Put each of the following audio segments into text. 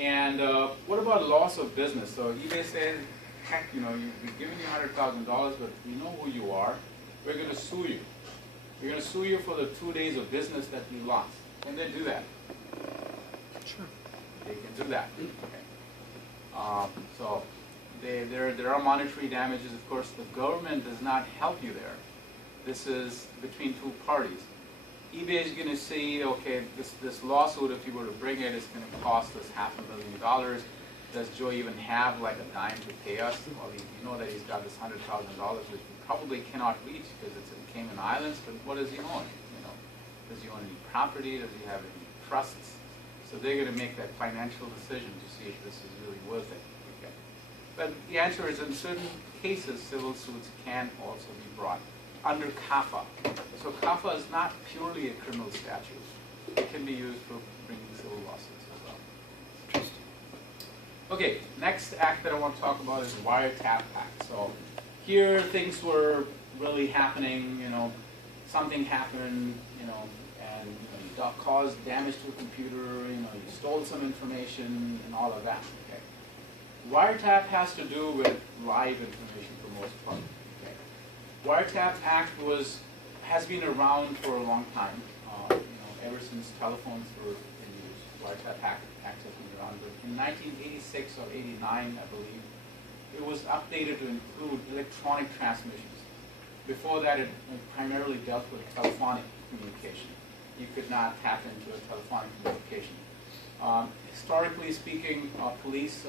And what about loss of business? So eBay says, heck, you know, we've given you $100,000, but we know who you are. We're going to sue you. We're going to sue you for the 2 days of business that you lost. Can they do that? Sure. They can do that. Okay. So there are monetary damages. Of course, the government does not help you there. This is between two parties. eBay is going to say, okay, this lawsuit, if you were to bring it, is going to cost us $500,000. Does Joe even have like a dime to pay us? Well, you know that he's got this $100,000, which we probably cannot reach because it's in Cayman Islands. But what does he own? You know, does he own any property? Does he have any trusts? So they're going to make that financial decision to see if this is really worth it. Okay. But the answer is, in certain cases, civil suits can also be brought under CAFA. So CAFA is not purely a criminal statute. It can be used for bringing civil lawsuits as well. Interesting. Okay, next act that I want to talk about is Wiretap Act. So here things were really happening, you know, something happened, you know, and you caused damage to a computer, you know, you stole some information and all of that. Okay. Wiretap has to do with live information for the most part. Okay. Wiretap Act has been around for a long time, you know, ever since telephones were in use. Wiretap Act has been around. But in 1986 or 89, I believe, it was updated to include electronic transmissions. Before that, it primarily dealt with telephonic communication. You could not tap into a telephonic communication. Historically speaking, police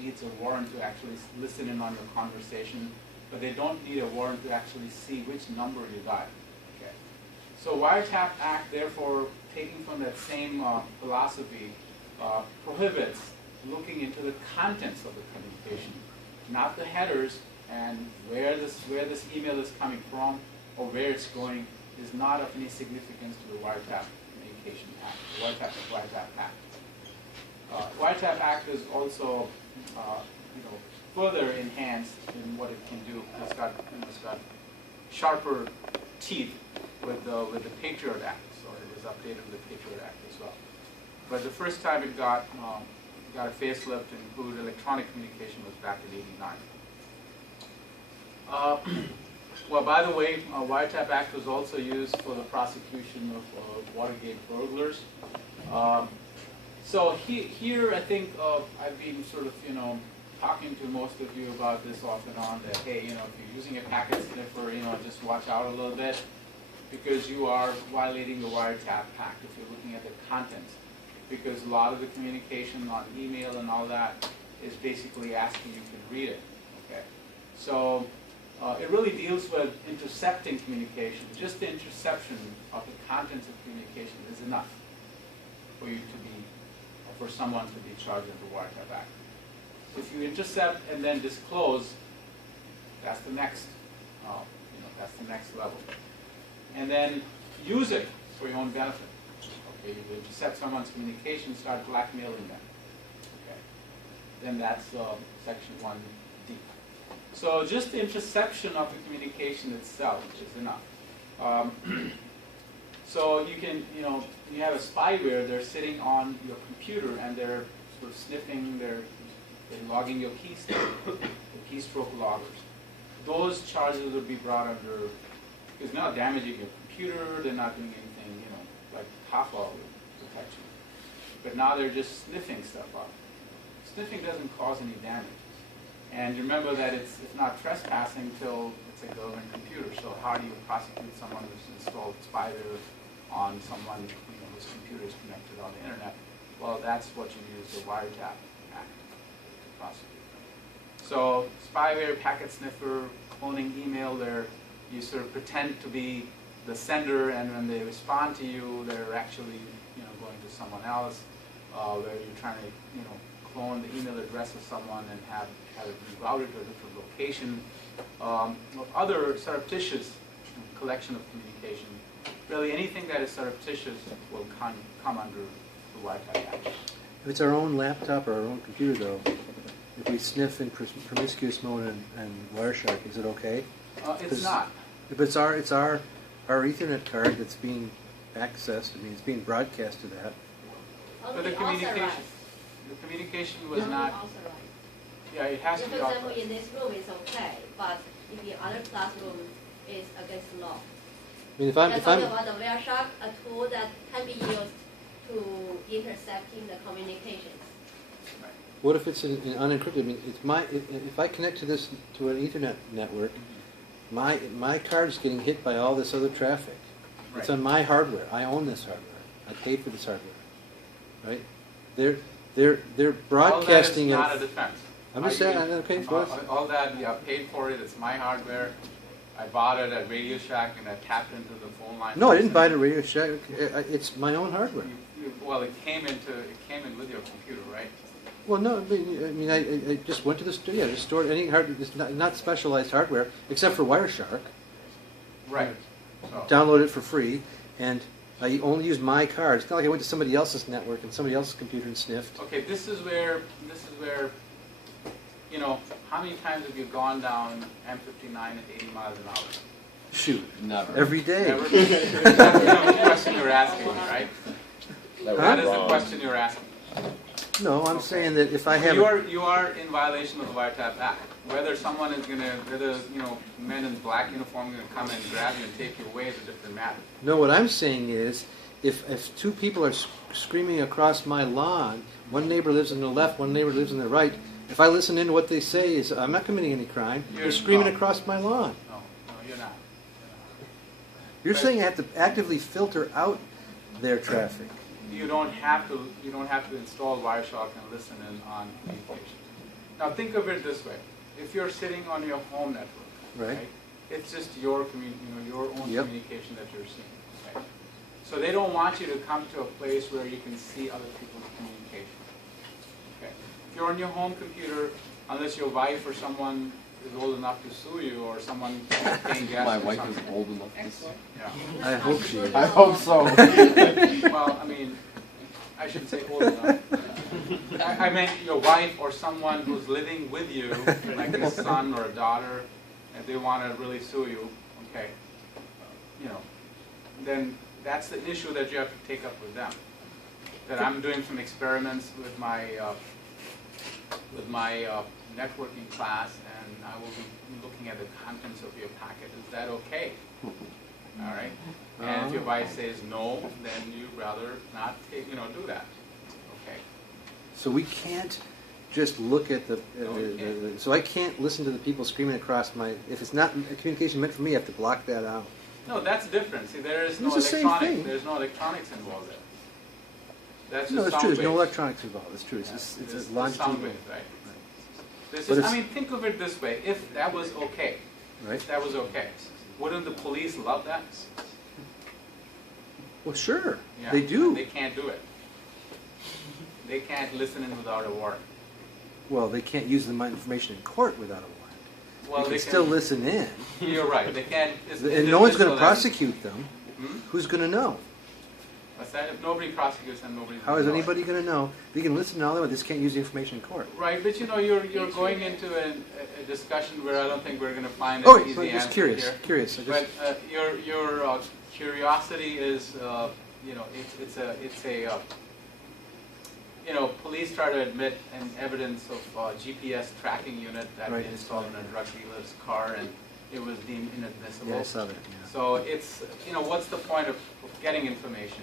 needs a warrant to actually listen in on your conversation, but they don't need a warrant to actually see which number you got. Okay. So Wiretap Act, therefore, taking from that same philosophy, prohibits looking into the contents of the communication, not the headers, and where this email is coming from or where it's going is not of any significance to the Wiretap Communication Act, the Wiretap Act. Wiretap Act is also, you know, further enhanced in what it can do. It's got sharper teeth with the Patriot Act, so it was updated with the Patriot Act as well. But the first time it got a facelift to include electronic communication was back in '89. Well, by the way, Wiretap Act was also used for the prosecution of Watergate burglars. So here, I think I've been sort of, you know, talking to most of you about this off and on, that, hey, you know, if you're using a packet sniffer, you know, just watch out a little bit, because you are violating the Wiretap Act if you're looking at the contents. Because a lot of the communication on email and all that is basically asking you to read it. Okay, so it really deals with intercepting communication. Just the interception of the contents of communication is enough for you to be, for someone to be charged under the Wiretap Act. If you intercept and then disclose, that's the next, you know, that's the next level. And then use it for your own benefit. Okay, you intercept someone's communication, start blackmailing them. Okay, then that's section 1D. So just the interception of the communication itself is enough. So you can, you know, you have a spyware, they're sitting on your computer and they're sort of sniffing, they're logging your keystroke, the keystroke loggers. Those charges would be brought under, because they're not damaging your computer, they're not doing anything, you know, like CAFA would protect you. But now they're just sniffing stuff up. Sniffing doesn't cause any damage. And remember that it's not trespassing till it's a government computer. So how do you prosecute someone who's installed spyware on someone, you know, whose computer is connected on the internet? Well, that's what you use the Wiretap Act to prosecute. So spyware, packet sniffer, cloning email, you sort of pretend to be the sender, and when they respond to you, they're actually, you know, going to someone else, where you're trying to, you know, clone the email address of someone and have it routed to a different location. Other surreptitious collection of communication. Really, anything that is surreptitious will come under the Wiretap Act. If it's our own laptop or our own computer, though, if we sniff in promiscuous mode and Wireshark, is it okay? It's not. If it's our Ethernet card that's being accessed, I mean, it's being broadcast to that. But the communication. the communication was Not not, authorized. yeah, it has Yeah, to for be example, authorized. in this room it's okay, but if in other classroom it's against the law. I mean, if We're I'm talking about the Wireshark, a tool that can be used to intercepting the communications. Right. what if it's an unencrypted? I mean, it's if I connect to this to an Ethernet network, my card's getting hit by all this other traffic. It's Right. on my hardware. I own this hardware. I pay for this hardware, right? They're broadcasting All that is it. not a defense. I'm just I- saying, okay, go ahead. all that, yeah, paid for it, it's my hardware. I bought it at Radio Shack and I tapped into the phone line. No, I didn't buy it at Radio Shack. It's my own hardware. Well, it came in with your computer, right? Well, no, I just went to the store. Yeah, just stored any hard. It's not specialized hardware except for Wireshark. Right. So, Download it for free, and I only used my card. It's not like I went to somebody else's network and somebody else's computer and sniffed. okay, this is where, you know, how many times have you gone down M59 at 80 miles an hour? Shoot, Never. every day. Never? That's the question you're asking, right? That That was is the wrong. question you're asking. No, I'm saying that if I have. You are in violation of the Wiretap Act. Whether someone is going to, men in black uniform are going to come and grab you and take you away is a different matter. No, what I'm saying is, if two people are screaming across my lawn, one neighbor lives on the left, one neighbor lives on the right. If I listen into what they say, I'm not committing any crime. They're screaming across my lawn. No, you're not. You're saying I have to actively filter out their traffic. You don't have to install Wireshark and listen in on communication. Now think of it this way: if you're sitting on your home network, Right. it's just your your own Yep. communication that you're seeing. Right? So they don't want you to come to a place where you can see other people's communication. Okay. If you're on your home computer, unless your wife or someone is old enough to sue you, or someone paying gas My or wife something. is old enough to sue. Yeah. I hope she is. I hope so. Well, I mean, I shouldn't say old enough. I meant your wife or someone who's living with you, like a son or a daughter, and they want to really sue you, okay, then that's the issue that you have to take up with them. That I'm doing some experiments with my networking class, and I will be looking at the contents of your packet. Is that okay? All right. And if your wife says no, then you'd rather not do that. Okay. So we can't just look at the. No, you can't. So I can't listen to the people screaming across my. If it's not a communication meant for me, I have to block that out. No, that's different. See, there is no It's the same electronics. thing. There's no electronics involved there. That's No, just it's true. sound There's no waves. electronics involved. It's true. It's Yeah, it's it's a longitudinal. sound waves, right? This But is. it's- I mean, think of it this way: if that was okay, Right. if that was okay, wouldn't the police love that? Well, sure. Yeah, They do. They can't do it. They can't listen in without a warrant. Well, they can't use the information in court without a warrant. Well, they can still listen in, You're right. They can't. and no one's going to individual prosecute them. Hmm? Who's going to know? What's that? If nobody prosecutes and nobody. How is anybody going to know? They can listen all they want. They just can't use the information in court. Right, but you're going into a discussion where I don't think we're going to find an Oh, easy I'm just answer curious. here. Curious. I just, But your curiosity is, police try to admit an evidence of GPS tracking unit that Right. they installed in a drug dealer's car, and it was deemed inadmissible. yeah, I saw that. Yeah. So it's, what's the point of getting information?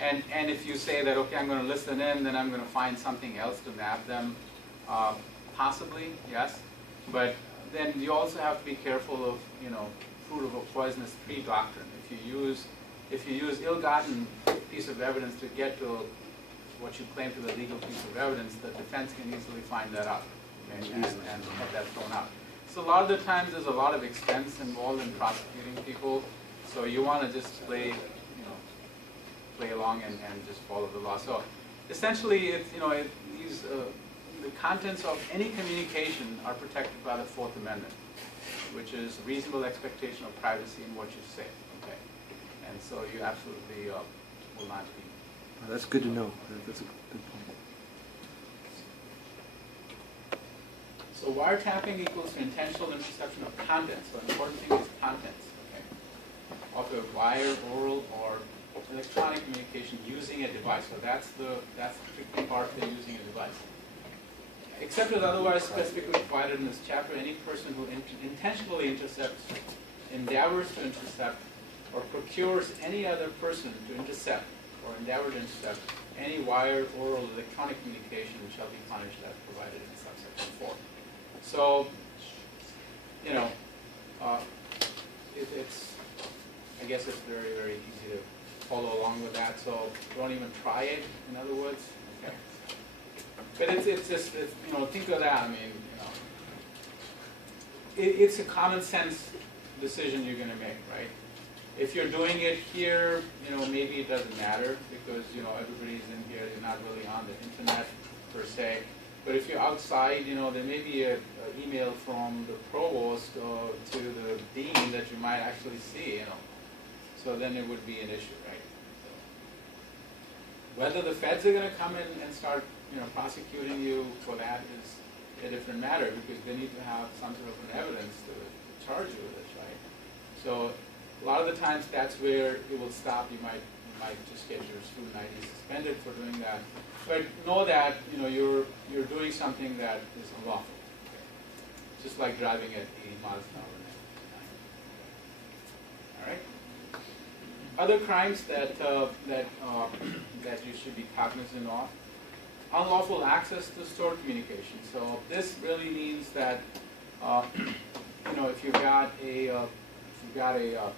And if you say that, okay, I'm going to listen in, then I'm going to find something else to nab them, possibly, yes. But then you also have to be careful of, fruit of a poisonous tree doctrine. If you use ill-gotten piece of evidence to get to what you claim to be a legal piece of evidence, the defense can easily find that out and have that thrown out. So a lot of the times there's a lot of expense involved in prosecuting people, so you want to just play along and just follow the law. So essentially, the contents of any communication are protected by the Fourth Amendment, which is reasonable expectation of privacy in what you say. Okay, and so you absolutely will not be. Oh, that's good to know. That's a good point. So wiretapping equals to intentional interception of contents. So the important thing is contents. Okay, of a wire, oral, or electronic communication using a device. So that's the tricky part, they're using a device. Except as otherwise specifically provided in this chapter, any person who intentionally intercepts, endeavors to intercept, or procures any other person to intercept, or endeavor to intercept, any wired, oral, electronic communication shall be punished as provided in subsection 4. So, you know, I guess it's very, very easy to follow along with that. So don't even try it, in other words. Okay. But it's just, you know, think of that. I mean, you know, it's a common sense decision you're going to make, right? If you're doing it here, you know, maybe it doesn't matter because, you know, everybody's in here, they're not really on the internet per se. But if you're outside, you know, there may be an email from the provost to the dean that you might actually see, you know. So then it would be an issue, right? So whether the feds are going to come in and start, you know, prosecuting you for that is a different matter because they need to have some sort of an evidence to charge you with it, right? So a lot of the times that's where it will stop. You might just get your student ID suspended for doing that. But know that, you know, you're doing something that is unlawful. Okay? Just like driving at 80 miles an hour. All right. Other crimes that you should be cognizant of: unlawful access to stored communication. So this really means that you know, if you've got a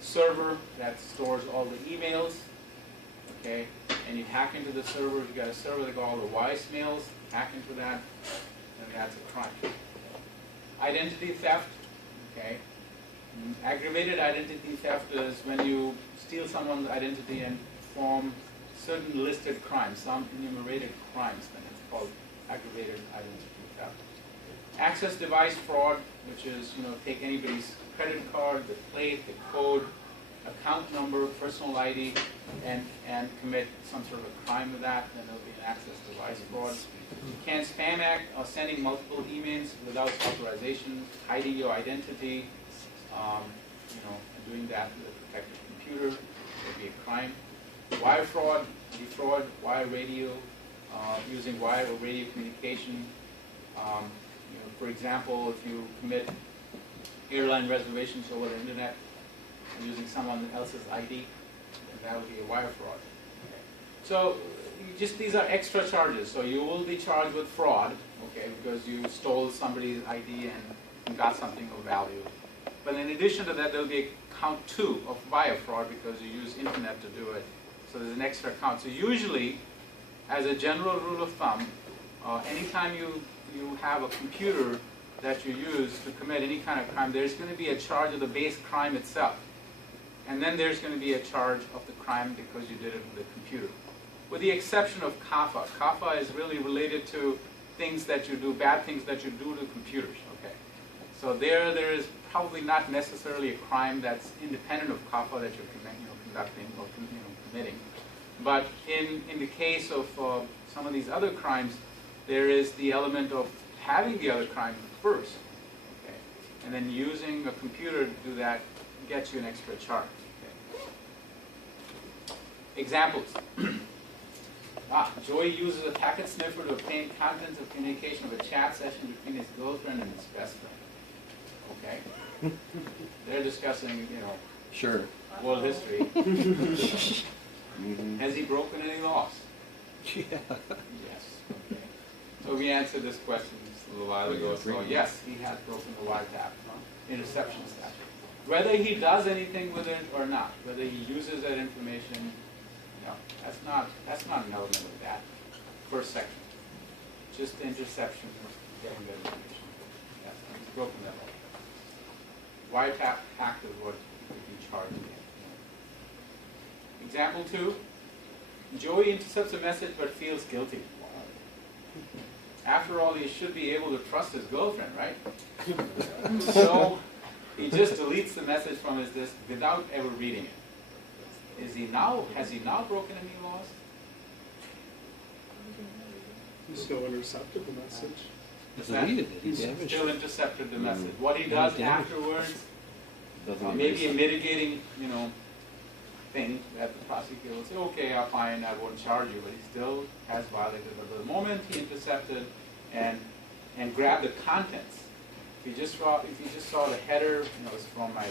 server that stores all the emails, okay, and you hack into the server, you've got a server that got all the voicemails, hack into that, then that's a crime. Identity theft, okay. Aggravated identity theft is when you steal someone's identity and perform certain listed crimes, some enumerated crimes, then it's called aggravated identity theft. Access device fraud, which is, you know, take anybody's credit card, the plate, the code, account number, personal ID, and commit some sort of a crime with that, then there'll be an access device fraud. You can spam act or sending multiple emails without authorization, hiding your identity, you know, and doing that with a protected computer would be a crime. Wire fraud, defraud, wire radio, using wire or radio communication. You know, for example, if you commit airline reservations over the internet using someone else's ID, then that would be a wire fraud. Okay. So these are extra charges. So you will be charged with fraud, okay, because you stole somebody's ID and got something of value. But in addition to that, there will be a count 2 of wire fraud because you use internet to do it. So there's an extra count. So usually, as a general rule of thumb, anytime you have a computer that you use to commit any kind of crime, there's going to be a charge of the base crime itself. And then there's going to be a charge of the crime because you did it with the computer. With the exception of CAFA. CAFA is really related to things that you do, bad things that you do to computers. Okay. So there is probably not necessarily a crime that's independent of CAFA that you're conducting or committing. But in the case of some of these other crimes, there is the element of having the other crime first, okay, and then using a computer to do that gets you an extra charge. Okay. Examples. Joey uses a packet sniffer to obtain contents of communication of a chat session between his girlfriend and his best friend. Okay. They're discussing, you know, Sure. world history. Has he broken any laws? Yeah. Yes. Okay. So we answered this question just a little while ago. So yes, he has broken the wiretap, interception statute. Whether he does anything with it or not, whether he uses that information, no, that's not an element of that first section. Just the interception of getting that information. Yes, he's broken that law. Wiretap act is what could be charged against. Example 2, Joey intercepts a message but feels guilty. After all, he should be able to trust his girlfriend, right? So he just deletes the message from his disk without ever reading it. Has he now broken any laws? He still intercepted the message. Deleted it. He's Damaged still it. intercepted the message. What he does Damaged it. afterwards, Doesn't maybe a mitigating, you know, thing that the prosecutor will say, okay, I'll fine, I won't charge you, but he still has violated. But the moment he intercepted and grabbed the contents, if you just saw the header, it's from my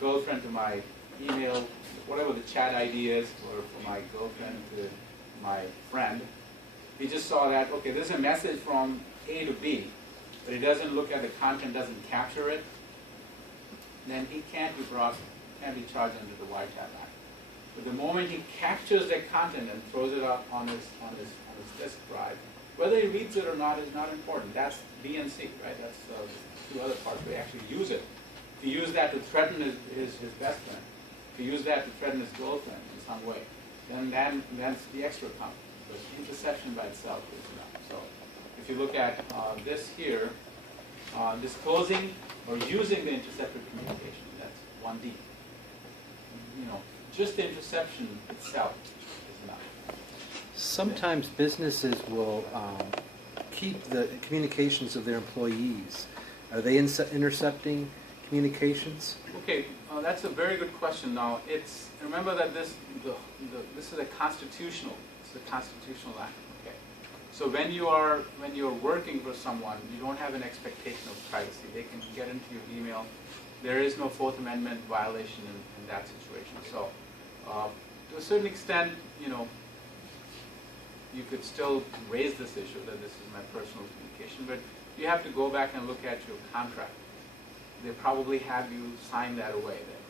girlfriend to my email, whatever the chat ID is, or from my girlfriend to my friend, he just saw that, okay, there's a message from A to B, but he doesn't look at the content, doesn't capture it, then he can't be charged under the Wiretap Act. But the moment he captures that content and throws it up on his disk drive, whether he reads it or not is not important. That's B and C, right? That's the two other parts. We actually use it. If you use that to threaten his best friend, if you use that to threaten his girlfriend in some way, then that's the extra count. So interception by itself is enough. So if you look at this here, disclosing or using the intercepted communication, that's 1D. Just the interception itself is enough. Sometimes businesses will keep the communications of their employees. Are they intercepting communications? Okay, that's a very good question. Now, remember that this is a constitutional. It's a constitutional act. Okay, so when you're working for someone, you don't have an expectation of privacy. They can get into your email. There is no Fourth Amendment violation in that situation. So, to a certain extent, you could still raise this issue that this is my personal communication, but you have to go back and look at your contract. They probably have you sign that away, that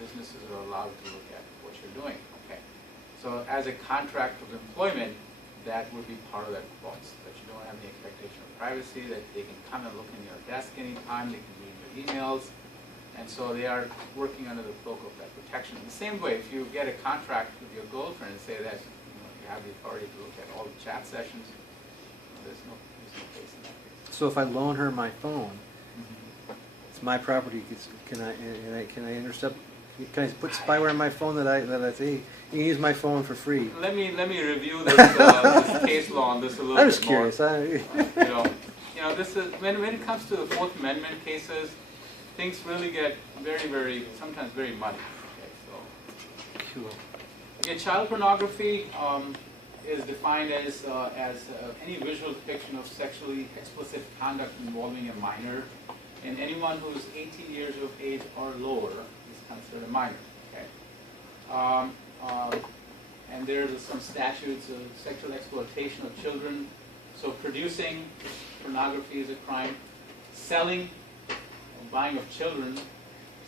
businesses are allowed to look at what you're doing. Okay, so as a contract of employment, that would be part of that clause, that you don't have the expectation of privacy, that they can come and look in your desk anytime, they can read your emails, and so they are working under the cloak of that protection. In the same way, if you get a contract with your girlfriend and say that you have the authority to look at all the chat sessions, there's no case in that case. So if I loan her my phone, it's my property. Can I intercept? Can I put spyware on my phone that I say, hey, you can use my phone for free? Let me review this case law on this a little bit more. I'm just curious. This is when it comes to the Fourth Amendment cases, things really get very, sometimes very muddy. Okay, Cool. Okay, child pornography is defined as any visual depiction of sexually explicit conduct involving a minor, and anyone who is 18 years of age or lower is considered a minor. Okay. And there are some statutes of sexual exploitation of children. So producing pornography is a crime. Selling or buying of children,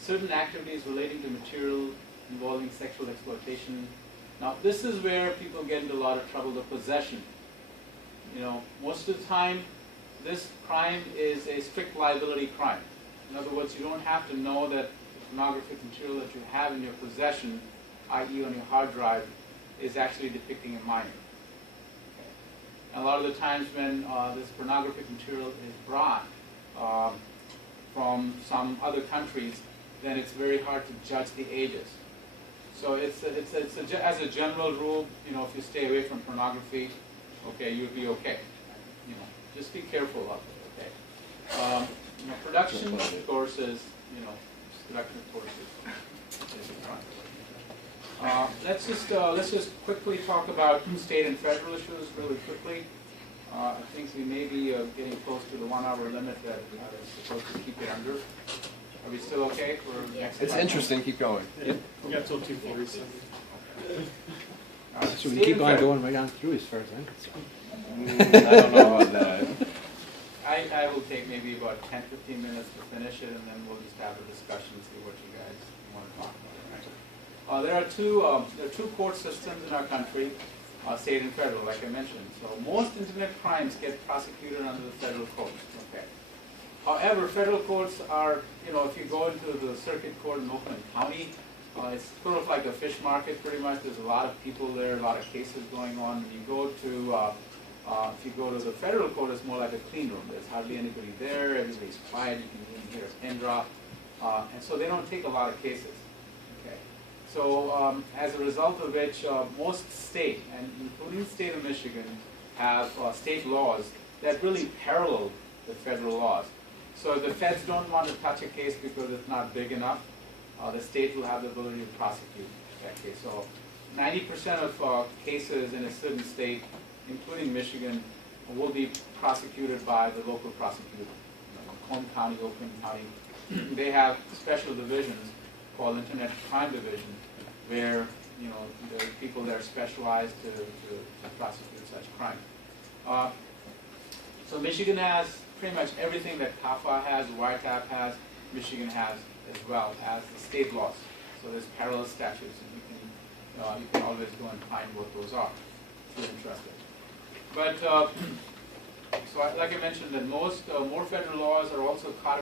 certain activities relating to material involving sexual exploitation. Now, this is where people get into a lot of trouble, the possession. Most of the time, this crime is a strict liability crime. In other words, you don't have to know that the pornographic material that you have in your possession, i.e. on your hard drive, is actually depicting a minor. Okay. And a lot of the times when this pornographic material is brought from some other countries, then it's very hard to judge the ages. So as a general rule, if you stay away from pornography, okay, you'll be okay. Just be careful of it. Okay. Production courses, production courses. Let's just quickly talk about state and federal issues really quickly. I think we may be getting close to the 1 hour limit that I was supposed to keep it under. Are we still okay for next? It's interesting. Keep going. Yeah, we got till 2:47. So we can keep on going right on through as far as I'm concerned. I don't know about that. I will take maybe about 10-15 minutes to finish it, and then we'll just have a discussion and see what you guys want to talk about. Right? There are two court systems in our country, state and federal, like I mentioned. So most internet crimes get prosecuted under the federal courts. Okay. However, federal courts are, if you go into the circuit court in Oakland County, it's sort of like a fish market pretty much. There's a lot of people there, a lot of cases going on. When you go to if you go to the federal court, it's more like a clean room. There's hardly anybody there. Everybody's quiet. You can even hear a pin drop. And so they don't take a lot of cases. Okay. So as a result of which, most state, and including the state of Michigan, have state laws that really parallel the federal laws. So if the feds don't want to touch a case because it's not big enough, the state will have the ability to prosecute. that case. So 90% of cases in a certain state, including Michigan, will be prosecuted by the local prosecutor. Macomb County, Oakland County, they have special divisions called Internet Crime Division, where the people there specialize to prosecute such crime. So Michigan has pretty much everything that CAFA has, wiretap has, Michigan has as well as the state laws. So there's parallel statutes, and you can always go and find what those are if you're interested. But so like I mentioned, that more federal laws are also codified